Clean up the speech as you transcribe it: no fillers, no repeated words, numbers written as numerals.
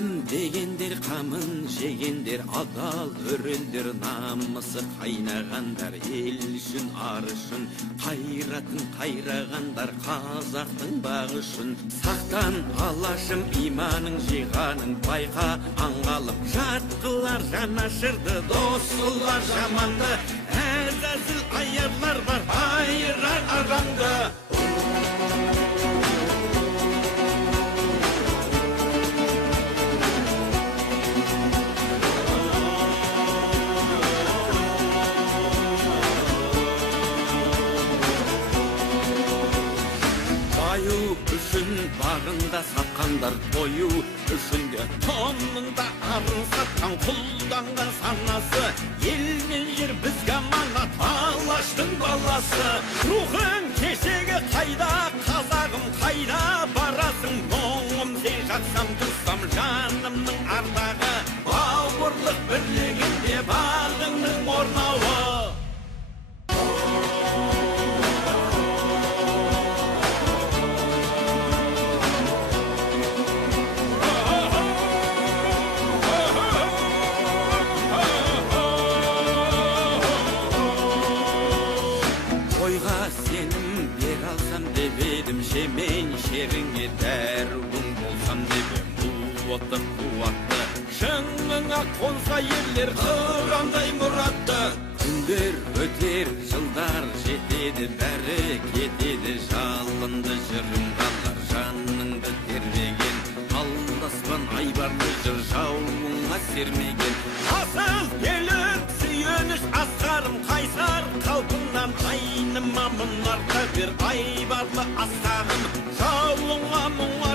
дегендер қамын жегендер, адал өрендер, намысы қайнағандар, ел үшін ар үшін қайратын қайрағандар, қазақтың бағы үшін. Сақтан алашым иманың жиғаның, байқа аңғалып жатқылар жанашырды, дос қылар жаманды, әзәзіл аярлар бар айырар арамды. Бағында сатқандар, бойу үшінде тонында арын сатқан, құлданған санасы, ел мен жер бізге аманат, алаштың баласы. Рухың кешегі қайда, қазағым қайда барасың, мұңым сен жатсам тұрсам жанымның ардағы, бауырлық бірлігінде бағыңның орнауы. Шемен шеріңе дәруің болсам дебем, қуатты қуатты шыңыңа қонса ерлер қырандай мұратты. Күндер өтер, жылдар жетеді, бәрі кетеді, жалынды жырым қалар, жаныңды тербеген, алдаспан айбарлы жыр жауыңа сермеген. Асыл келіп сүйеніш асқарым, қайсар қалпыңнан айныма мұнарда бір айбарлы асқағым, жауыңа мұңа